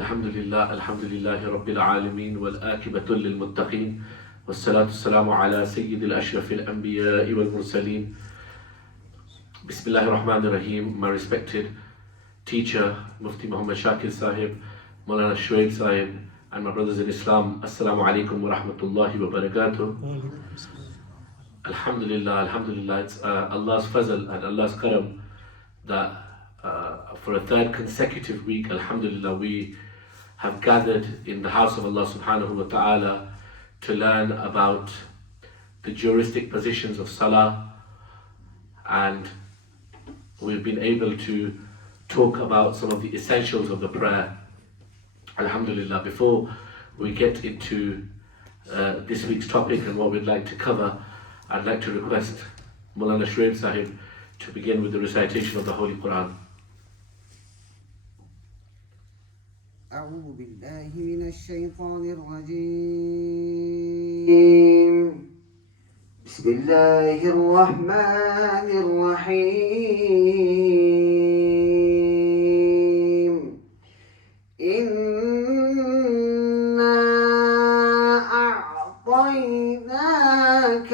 الحمد لله رب العالمين والآكبة للمتقين والصلاة والسلام على سيد الأشرف الأنبياء والمرسلين. Bismillahir Rahmanir Rahim. My respected teacher, Mufti Muhammad Shakir Sahib, Maulana Shuaib Sahib, and my brothers in Islam, Assalamu alaikum wa rahmatullahi wa barakatuh. Alhamdulillah, it's Allah's fazl and Allah's karam that for a third consecutive week, Alhamdulillah, we have gathered in the house of Allah subhanahu wa ta'ala to learn about the juristic positions of Salah, and we've been able to talk about some of the essentials of the prayer. Alhamdulillah, before we get into this week's topic and what we'd like to cover, I'd like to request Maulana Shuaib Sahib to begin with the recitation of the Holy Quran. أعوذ بالله من الشيطان الرجيم بسم الله الرحمن الرحيم إنا أعطيناك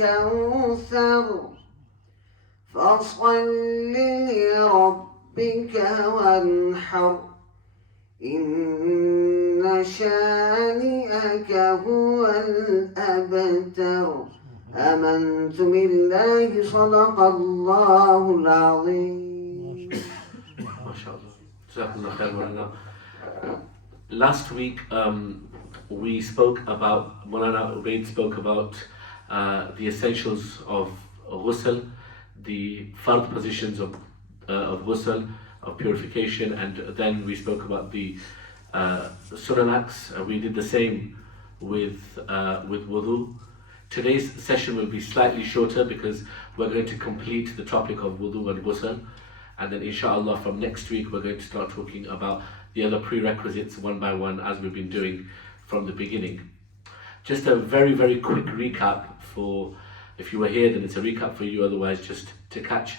الكوثر فصل لربك وانحر إن شانئك هو الأبتر آمنت بالله صدق الله العظيم. MashaAllah. Last week we spoke about, Maulana Ubaid spoke about the essentials of ghusl, the fard positions of ghusl, of purification, and then we spoke about the sunan acts. We did the same with wudu. Today's session will be slightly shorter because we're going to complete the topic of wudu and ghusl, and then inshallah from next week we're going to start talking about the other prerequisites one by one as we've been doing from the beginning. Just a very, very quick recap for, if you were here then it's a recap for you, otherwise just to catch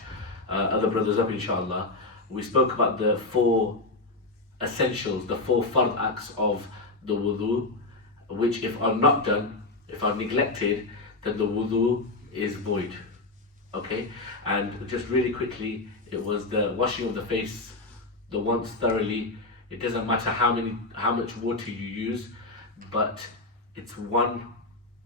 other brothers up inshallah. We spoke about the four essentials, the four fard acts of the wudu, which if are not done, if are neglected, then the wudu is void. Okay? And just really quickly, it was the washing of the face, the once thoroughly. It doesn't matter how much water you use, but it's one.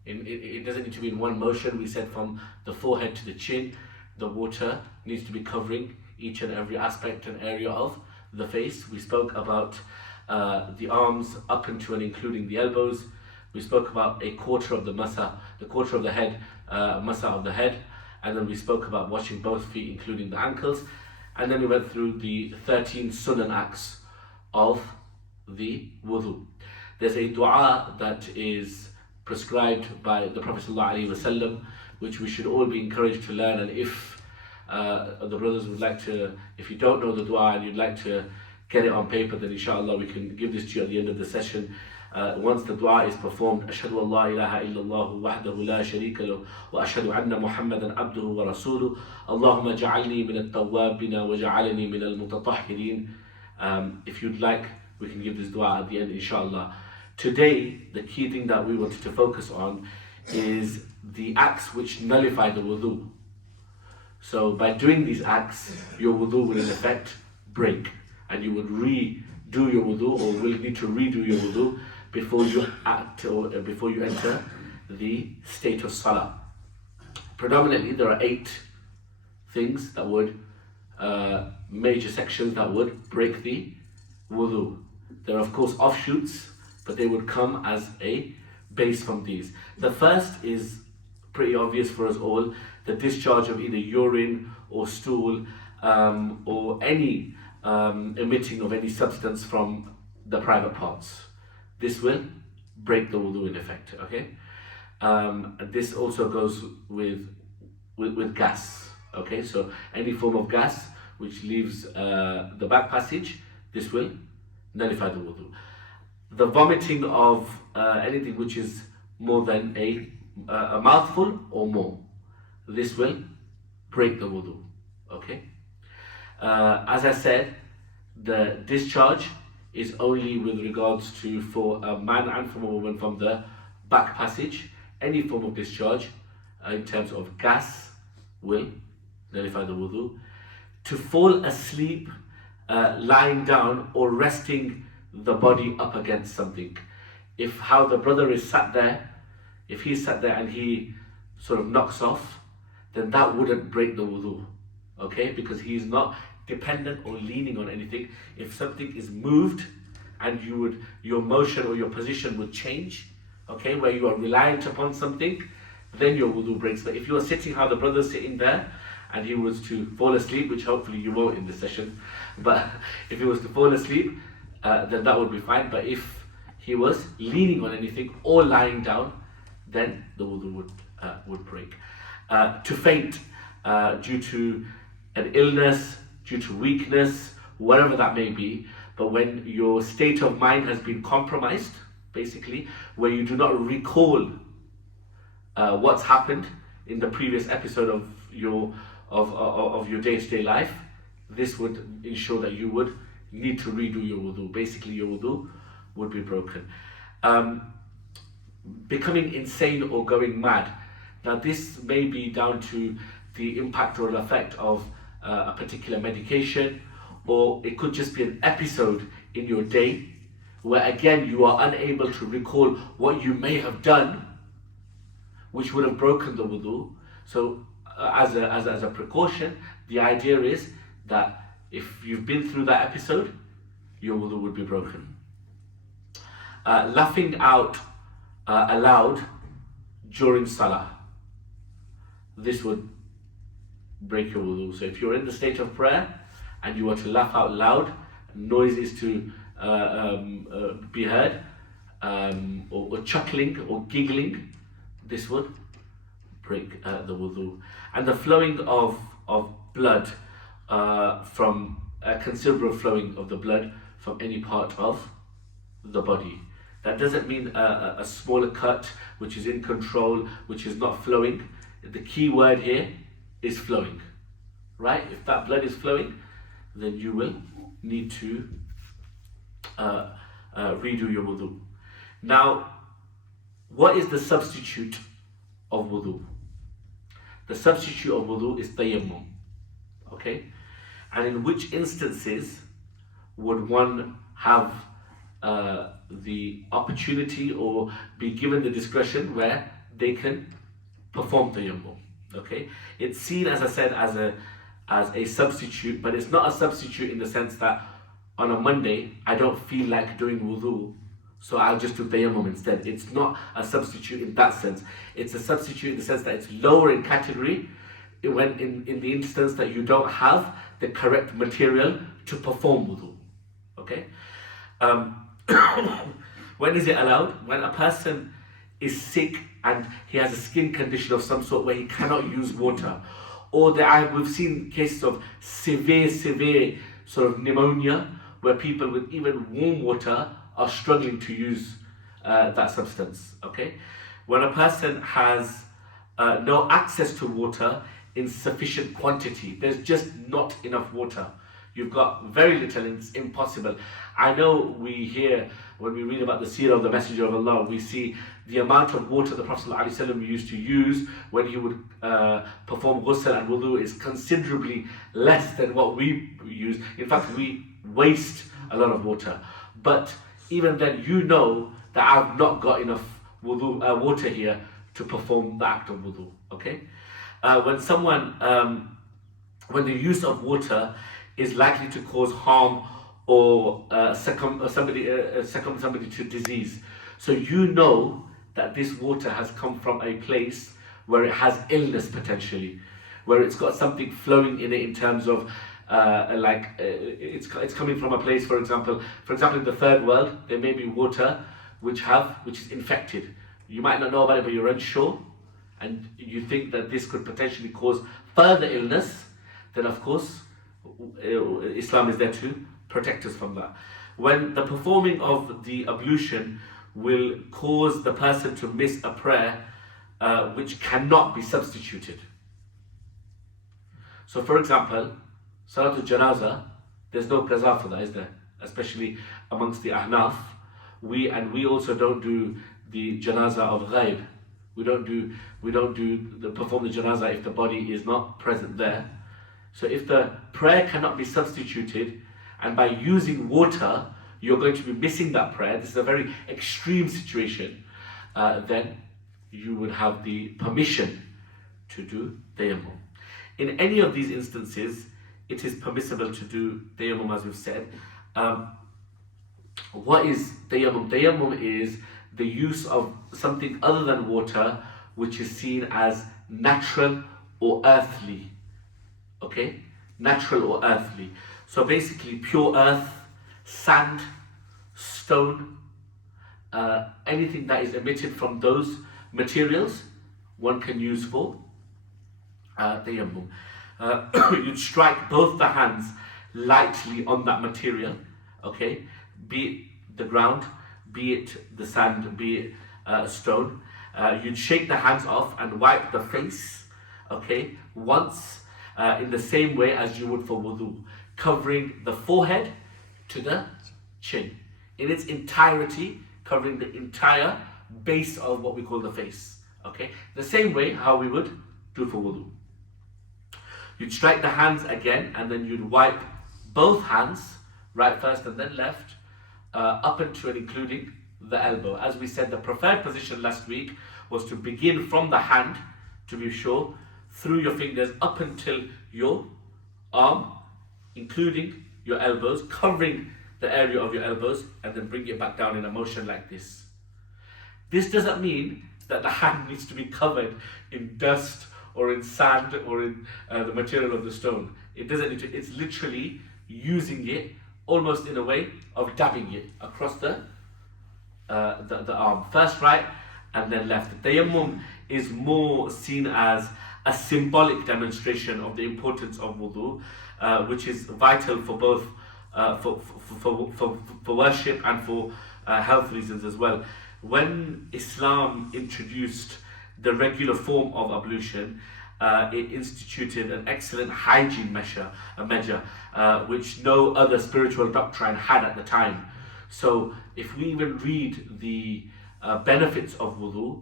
It doesn't need to be in one motion. We said from the forehead to the chin, the water needs to be covering each and every aspect and area of the face. We spoke about the arms up into and including the elbows. We spoke about a quarter of the masa, the quarter of the head, masa of the head, and then we spoke about washing both feet including the ankles, and then we went through the 13 sunan acts of the wudu. There's a dua that is prescribed by the Prophet ﷺ, which we should all be encouraged to learn, and if the brothers would like to, if you don't know the dua and you'd like to get it on paper, then inshallah we can give this to you at the end of the session. Once the dua is performed, Ashhadu an la ilaha illallah wahdahu la sharika lahu wa ashhadu anna Muhammadan abduhu wa rasuluhu Allahumma ja'alni min at-tawwabina wa ja'alni min al-mutatahhirin. If you'd like, we can give this dua at the end inshallah. Today, the key thing that we wanted to focus on is the acts which nullify the wudu. So by doing these acts, your wudu will in effect break, and you would redo your wudu, or will need to redo your wudu before you act or before you enter the state of salah. Predominantly, there are 8 things that would, major sections that would break the wudu. There are of course offshoots, but they would come as a base from these. The first is pretty obvious for us all, the discharge of either urine or stool or any emitting of any substance from the private parts. This will break the wudu in effect, okay? This also goes with gas, okay? So any form of gas which leaves the back passage, this will nullify the wudu. The vomiting of anything which is more than a mouthful or more, this will break the wudu. Okay? As I said, the discharge is only with regards to for a man and from a woman from the back passage. Any form of discharge in terms of gas will nullify the wudu. To fall asleep lying down or resting the body up against something. If how the brother is sat there, if he's sat there and he sort of knocks off, then that wouldn't break the wudu, okay? Because he's not dependent or leaning on anything. If something is moved and your motion or your position would change, okay, where you are reliant upon something, then your wudu breaks. But if you are sitting how the brother's sitting there and he was to fall asleep, which hopefully you won't in this session, but if he was to fall asleep, then that would be fine. But if he was leaning on anything or lying down, then the wudu would break. To faint due to an illness, due to weakness, whatever that may be, but when your state of mind has been compromised, basically, where you do not recall what's happened in the previous episode of your day-to-day life, this would ensure that you would need to redo your wudu. Basically, your wudu would be broken. Becoming insane or going mad. Now, this may be down to the impact or effect of a particular medication, or it could just be an episode in your day where again you are unable to recall what you may have done, which would have broken the wudu. So as a precaution, the idea is that if you've been through that episode, your wudu would be broken. Laughing out aloud during salah. This would break your wudu. So if you're in the state of prayer and you were to laugh out loud, noise is to be heard, or chuckling or giggling, this would break the wudu. And the flowing of blood from a considerable flowing of the blood from any part of the body. That doesn't mean a smaller cut which is in control, which is not flowing. The key word here is flowing, right? If that blood is flowing, then you will need to redo your wudu. Now, what is the substitute of wudu? The substitute of wudu is tayammum, okay? And in which instances would one have the opportunity or be given the discretion where they can perform tayammum, okay? It's seen, as I said, as a substitute, but it's not a substitute in the sense that on a Monday I don't feel like doing wudu, so I'll just do tayammum instead. It's not a substitute in that sense. It's a substitute in the sense that it's lower in category when in the instance that you don't have the correct material to perform wudu, okay? When is it allowed? When a person is sick and he has a skin condition of some sort where he cannot use water, or we've seen cases of severe sort of pneumonia where people with even warm water are struggling to use that substance, okay? When a person has no access to water in sufficient quantity, there's just not enough water. You've got very little and it's impossible. I know we hear, when we read about the seerah of the Messenger of Allah, we see the amount of water the Prophet ﷺ used to use when he would perform ghusl and wudu is considerably less than what we use. In fact, we waste a lot of water. But even then, you know that I've not got enough water here to perform the act of wudu, okay? When the use of water is likely to cause harm or succumb somebody to disease. So you know that this water has come from a place where it has illness potentially, where it's got something flowing in it in terms of it's coming from a place, for example in the third world, there may be water which is infected. You might not know about it, but you're unsure, and you think that this could potentially cause further illness, then of course Islam is there to protect us from that. When the performing of the ablution will cause the person to miss a prayer which cannot be substituted. So for example, Salatul Janaza, there's no qaza for that, is there? especially amongst the Ahnaf. We also don't do the janazah of ghaib. We don't perform the janazah if the body is not present there. So if the prayer cannot be substituted, and by using water you're going to be missing that prayer, this is a very extreme situation, then you would have the permission to do tayammum. In any of these instances, it is permissible to do tayammum, as we've said. What is tayammum? Tayammum is the use of something other than water, which is seen as natural or earthly. Okay? Natural or earthly. So basically pure earth, sand, stone, anything that is emitted from those materials, one can use for tayammum. You'd strike both the hands lightly on that material, okay? Be it the ground, be it the sand, be it a stone. You'd shake the hands off and wipe the face, okay, once, in the same way as you would for wudu, covering the forehead to the chin in its entirety, covering the entire base of what we call the face, okay, the same way how we would do for wudu. You'd strike the hands again, and then you'd wipe both hands, right first and then left, up into and including the elbow. As we said, the preferred position last week was to begin from the hand, to be sure, through your fingers up until your arm, including your elbows, covering the area of your elbows, and then bring it back down in a motion like this. This doesn't mean that the hand needs to be covered in dust or in sand or in the material of the stone. It doesn't need to, it's literally using it almost in a way of dabbing it across the arm. First right and then left. The tayammum is more seen as a symbolic demonstration of the importance of wudu, which is vital for both for worship and for health reasons as well. When Islam introduced the regular form of ablution, it instituted an excellent hygiene measure, which no other spiritual doctrine had at the time. So if we even read the benefits of wudu,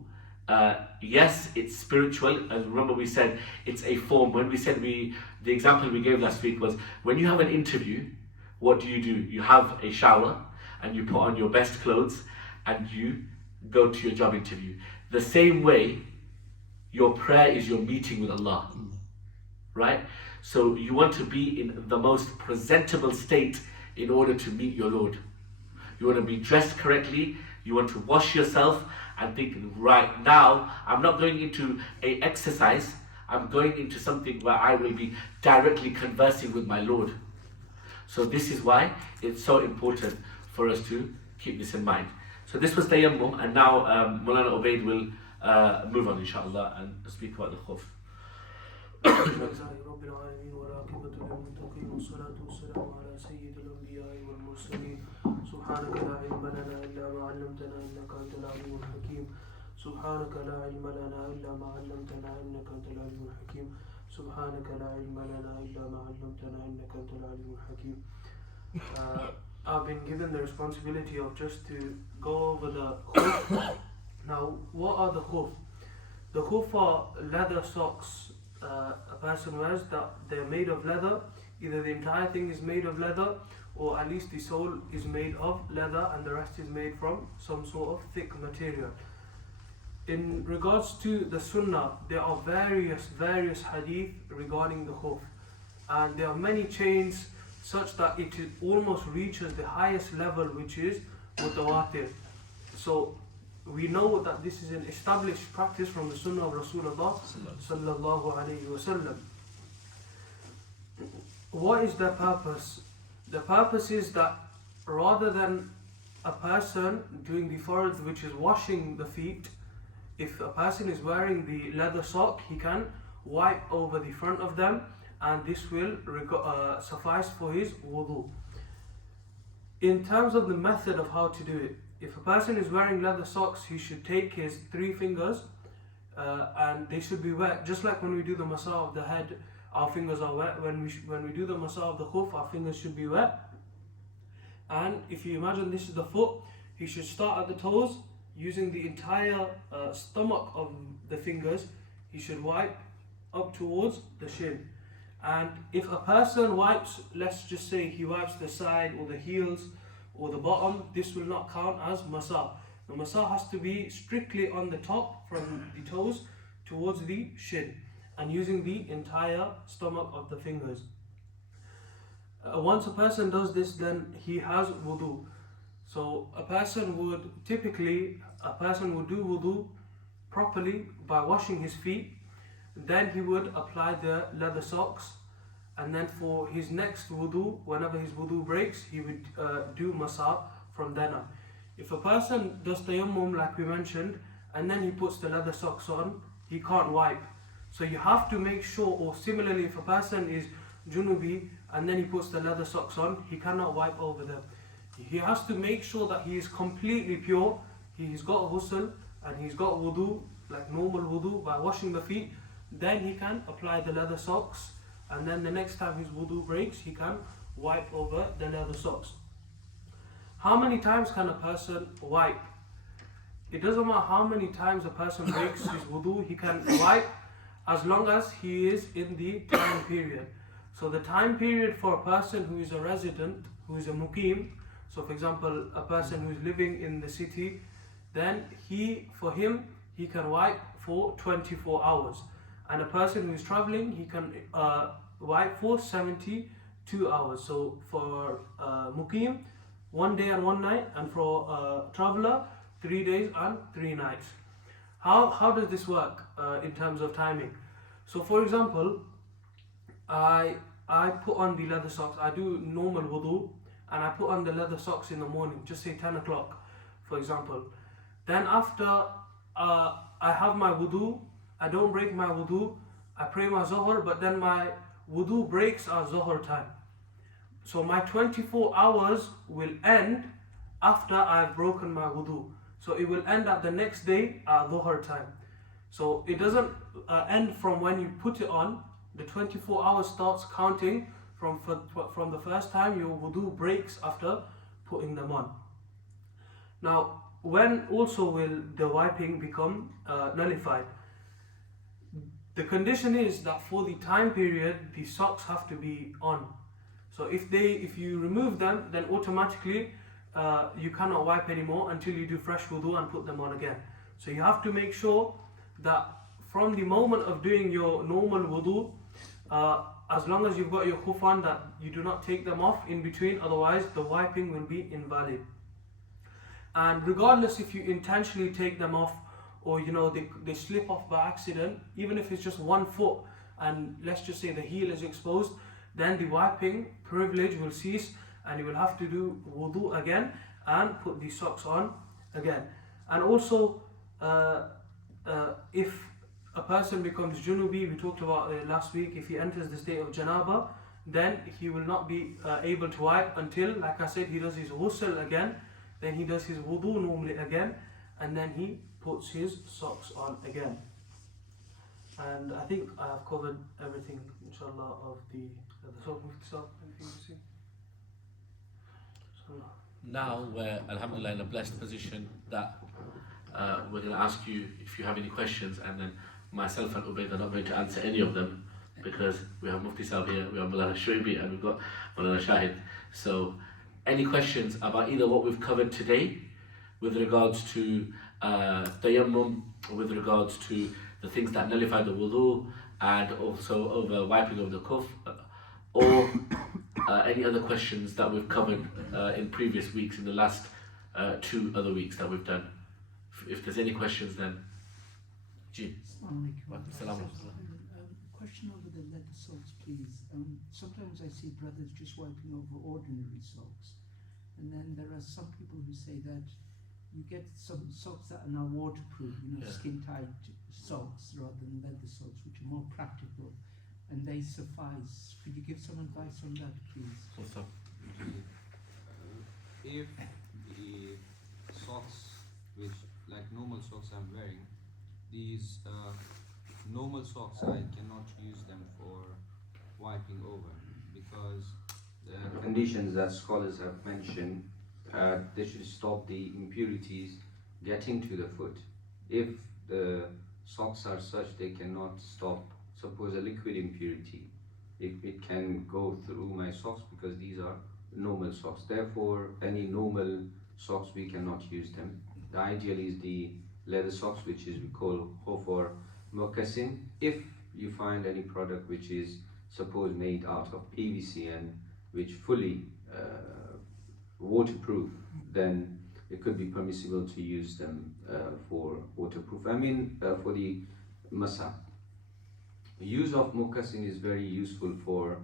yes, it's spiritual. As remember we said it's a form. When we said the example we gave last week was, when you have an interview, what do? You have a shower and you put on your best clothes and you go to your job interview. The same way, your prayer is your meeting with Allah, right? So you want to be in the most presentable state in order to meet your Lord. You want to be dressed correctly, you want to wash yourself and think, right now, I'm not going into an exercise, I'm going into something where I will be directly conversing with my Lord. So this is why it's so important for us to keep this in mind. So this was tayammum, and now Maulana Ubaid will move on inshallah and speak about the khuf. سبحانك لا علم لنا إلا ما علمتنا إنك أنت العليم الحكيم سبحانك لا علم لنا إلا ما علمتنا إنك أنت العليم الحكيم سبحانك لا علم لنا إلا ما علمتنا إنك أنت العليم الحكيم. I've been given the responsibility of just to go over the khuf. Now, what are the khuf? The khuf are leather socks a person wears, that they're made of leather. Either the entire thing is made of leather, or at least the sole is made of leather and the rest is made from some sort of thick material. In regards to the sunnah, there are various hadith regarding the khuf, and there are many chains such that it almost reaches the highest level, which is mutawatir. So we know that this is an established practice from the sunnah of Rasulullah sallallahu alayhi wasallam. What is the purpose? The purpose is that rather than a person doing the farad, which is washing the feet, if a person is wearing the leather sock, he can wipe over the front of them, and this will suffice for his wudu. In terms of the method of how to do it, if a person is wearing leather socks, he should take his 3 fingers and they should be wet, just like when we do the masa of the head, our fingers are wet. When we do the masa of the khuf, our fingers should be wet. And if you imagine this is the foot, he should start at the toes, using the entire stomach of the fingers. He should wipe up towards the shin. And if a person wipes, let's just say he wipes the side or the heels or the bottom, this will not count as masa. The masa has to be strictly on the top from the toes towards the shin, and using the entire stomach of the fingers. Once a person does this, then he has wudu. So a person would do wudu properly by washing his feet. Then he would apply the leather socks, and then for his next wudu, whenever his wudu breaks, he would do masa from then on. If a person does tayammum like we mentioned, and then he puts the leather socks on, he can't wipe. So you have to make sure, or similarly if a person is junubi and then he puts the leather socks on, he cannot wipe over them. He has to make sure that he is completely pure. He's got ghusl and he's got wudu, like normal wudu, by washing the feet. Then he can apply the leather socks, and then the next time his wudu breaks, he can wipe over the leather socks. How many times can a person wipe? It doesn't matter how many times a person breaks his wudu, he can wipe as long as he is in the time period. So the time period for a person who is a resident, who is a muqim, so for example a person who is living in the city, then he can wipe for 24 hours. And a person who is traveling, he can wipe for 72 hours. So for muqim, 1 day and 1 night, and for traveler, 3 days and 3 nights. How does this work in terms of timing? So for example, I put on the leather socks. I do normal wudu, and I put on the leather socks in the morning, just say 10 o'clock for example. Then after I have my wudu, I don't break my wudu, I pray my zohar, but then my wudu breaks at zohar time. So my 24 hours will end after I've broken my wudu. So it will end at the next day at zohar time. So it doesn't end from when you put it on. The 24 hours starts counting from the first time your wudu breaks after putting them on. Now, when also will the wiping become nullified? The condition is that for the time period, the socks have to be on. So if you remove them, then automatically you cannot wipe anymore until you do fresh wudu and put them on again. So you have to make sure that from the moment of doing your normal wudu, as long as you've got your khuf on, that you do not take them off in between, otherwise the wiping will be invalid. And regardless if you intentionally take them off, or they slip off by accident, even if it's just 1 foot and let's just say the heel is exposed, then the wiping privilege will cease and you will have to do wudu again and put the socks on again. And also if a person becomes junubi, we talked about last week, if he enters the state of janaba, then he will not be able to wipe until, like I said, he does his ghusl again, then he does his wudu normally again, and then he puts his socks on again. And I think I have covered everything, inshallah, of the sock itself. Anything to say? Now we're, alhamdulillah, in a blessed position that we're going to ask you if you have any questions, and then myself and Ubayd are not going to answer any of them because we have Mufti Sahib here, we have Mulana Shuaibi, and we've got Mulana Shahid. So any questions about either what we've covered today with regards to tayammum, with regards to the things that nullify the wudu, and also over wiping of the kuf, or any other questions that we've covered in previous weeks, in the last 2 other weeks that we've done. If there's any questions, then question over the leather socks, please. Sometimes I see brothers just wiping over ordinary socks, and then there are some people who say that you get some socks that are now waterproof, skin tight socks rather than leather socks, which are more practical, and they suffice. Could you give some advice on that, please? If the socks, which like normal socks I'm wearing, these normal socks, I cannot use them for wiping over, because conditions that scholars have mentioned, they should stop the impurities getting to the foot. If the socks are such they cannot stop, suppose a liquid impurity, if it can go through my socks because these are normal socks, therefore any normal socks we cannot use them. The ideal is the leather socks, which is we call khuf or moccasin. If you find any product which is suppose made out of PVC and which fully waterproof, then it could be permissible to use them for waterproof. For the masa. Use of moccasin is very useful for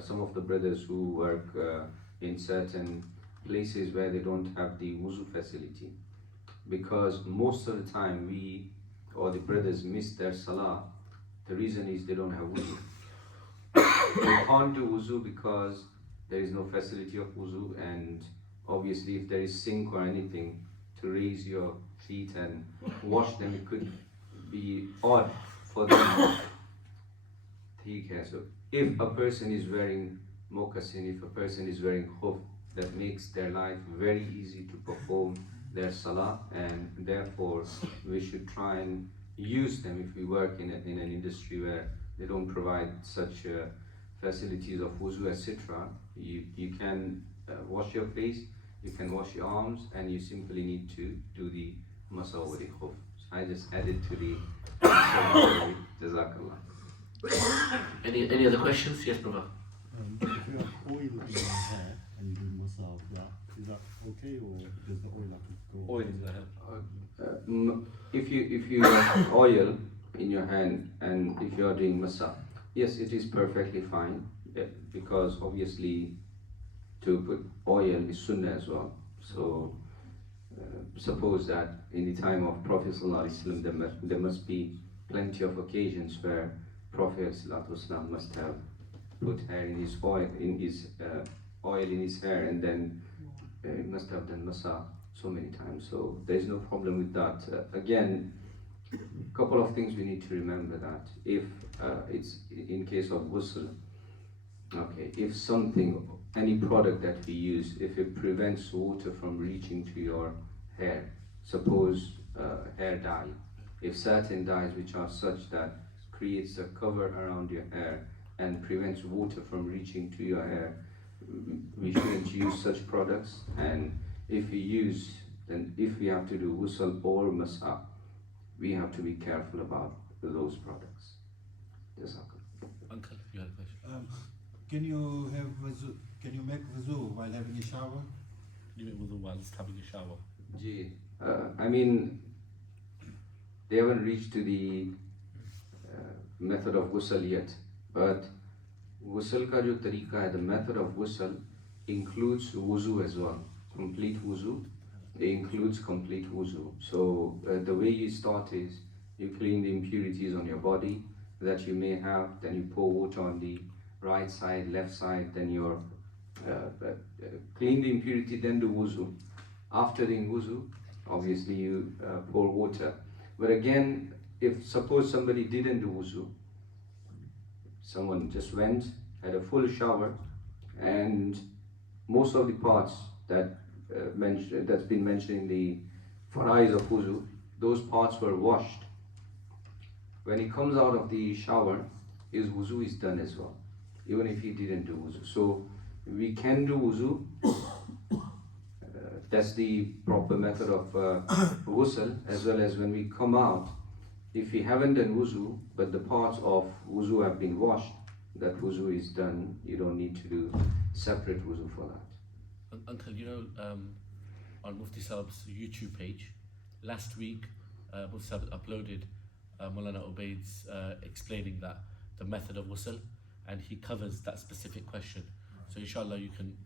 some of the brothers who work in certain places where they don't have the wuzu facility, because most of the time we or the brothers miss their salah. The reason is they don't have wuzu. They can't do wuzu because there is no facility of wuzu, and obviously if there is sink or anything to raise your feet and wash them, it could be odd for them. So if a person is wearing moccasin, if a person is wearing khuf, that makes their life very easy to perform their salah, and therefore we should try and use them if we work in an industry where they don't provide such facilities of wuzu, etc. You can wash your face, you can wash your arms, and you simply need to do the masa over the khuf. So I just added to the Jazakallah. Any other questions? Yes, brother. If you have oil in your hair and you do massage that, is that okay, or does the oil have to go? Oil in the hair. If you have oil in your hand and if you are doing massage, yes, it is perfectly fine, because obviously to put oil is sunnah as well. So suppose that in the time of Prophet ﷺ, there must be plenty of occasions where Prophet ﷺ must have put hair in his oil in his hair, and then he must have done massage so many times. So there is no problem with that. Again, a couple of things we need to remember, that if it's in case of ghusl, okay, if any product that we use, if it prevents water from reaching to your hair, suppose hair dye, if certain dyes which are such that creates a cover around your hair and prevents water from reaching to your hair, we shouldn't use such products. And if we use, then if we have to do ghusl or masa, we have to be careful about those products. Uncle, you had a question. Can you have wuzu, can you make wuzu while having a shower? You mean with the ones having a shower? They haven't reached to the method of ghusl yet, but ghusl ka jo tariqa hai, the method of ghusl includes wuzu as well. Complete wuzu, it includes complete wuzu. So the way you start is you clean the impurities on your body that you may have, then you pour water on the right side, left side, then you clean the impurity, then do wuzu. After doing wuzu, obviously you pour water. But again, if suppose somebody didn't do wuzu, someone just went, had a full shower, and most of the parts that that's been mentioned in the fara'is of wuzu, those parts were washed. When he comes out of the shower, his wuzu is done as well, even if he didn't do wuzu. So we can do wuzu. That's the proper method of ghusl, as well as when we come out, if we haven't done wuzu, but the parts of wuzu have been washed, that wuzu is done. You don't need to do separate wuzu for that. Uncle, you know, on Mufti Saab's YouTube page, last week, Mufti Saab uploaded Maulana Ubaid's explaining that the method of ghusl, and he covers that specific question. So inshallah you can,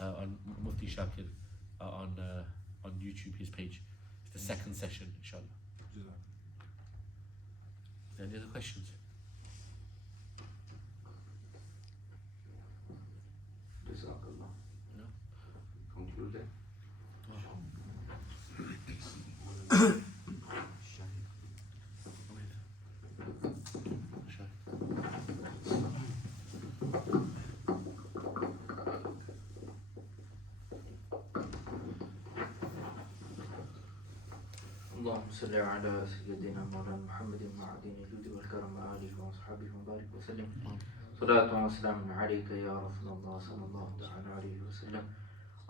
on Mufti Shakir, on YouTube, his page, it's the second session, inshallah. Is there any other questions? Jazakallah. No? Conclude that. اللهم صل على سيدنا مولانا محمد معدن الجود والكرم وآله وأصحابه وبارك وسلم صلاة وسلام عليك يا رسول الله صلى الله تعالى عليه وسلم.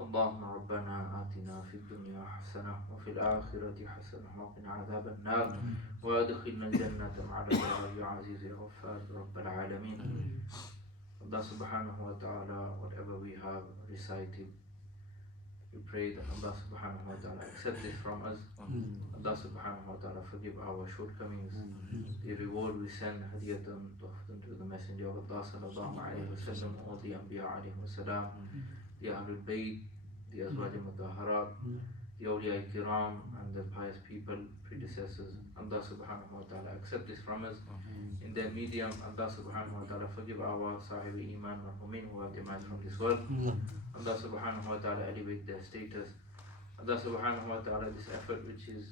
اللهم ربنا آتنا في الدنيا حسنة وفي الآخرة حسنة وقنا عذاب النار وأدخلنا الجنة مع الأبرار يا عزيز يا غفار رب العالمين. Allah subhanahu wa ta'ala, whatever we have recited, we pray that Allah subhanahu wa ta'ala accept this from us. Allah subhanahu wa ta'ala forgive our shortcomings. The reward we send hadiyatan to the Messenger of Allah sallallahu alayhi wa sallam, all the Anbiya alayhi wa salam, the Ahlul Bayt, the Azwaj Mutahharat, the Awliya Kiram, and the pious people, predecessors. Allah subhanahu wa ta'ala accept this from us. In their medium, Allah subhanahu wa ta'ala forgive our Sahib Iman Marhumin who have demise from this world. Allah subhanahu wa ta'ala elevate their status. Allah subhanahu wa ta'ala, this effort which is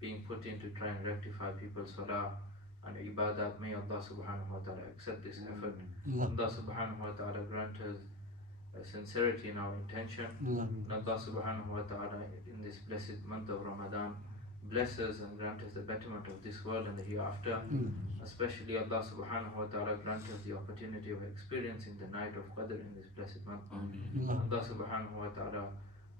being put in to try and rectify people's salah and ibadat, may Allah subhanahu wa ta'ala accept this effort. Allah subhanahu wa ta'ala grant us sincerity in our intention. And Allah subhanahu wa ta'ala in this blessed month of Ramadan bless us and grant us the betterment of this world and the hereafter. Especially Allah subhanahu wa ta'ala grant us the opportunity of experiencing the night of Qadr in this blessed month. Allah subhanahu wa ta'ala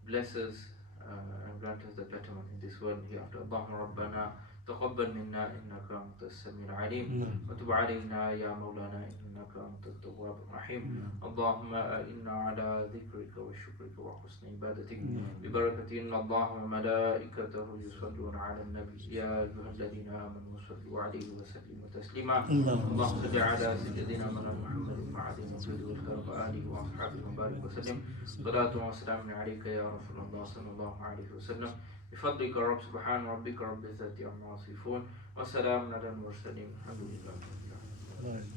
bless us and grant us the betterment in this world and hereafter. Allahumma Rabbana تقبل منا إنك أنت السميع العليم وتب علينا يا مولانا إنك أنت التواب الرحيم. اللهم إنا على ذكرك وشكرك وحسن عبادتك ببركة إن الله وملائكته يصلون على النبي يا أيها الذين آمنوا صلوا عليه وسلموا تسليما. اللهم صل على سيدنا محمد معدن الجود والكرم وآله وأصحابه وبارك وسلم. صلاة وسلام عليك يا رسول الله صلى الله عليه وسلم. بفضلك رب سبحان ربك رب العزة عما يصفون وسلام على المرسلين الحمد لله رب العالمين.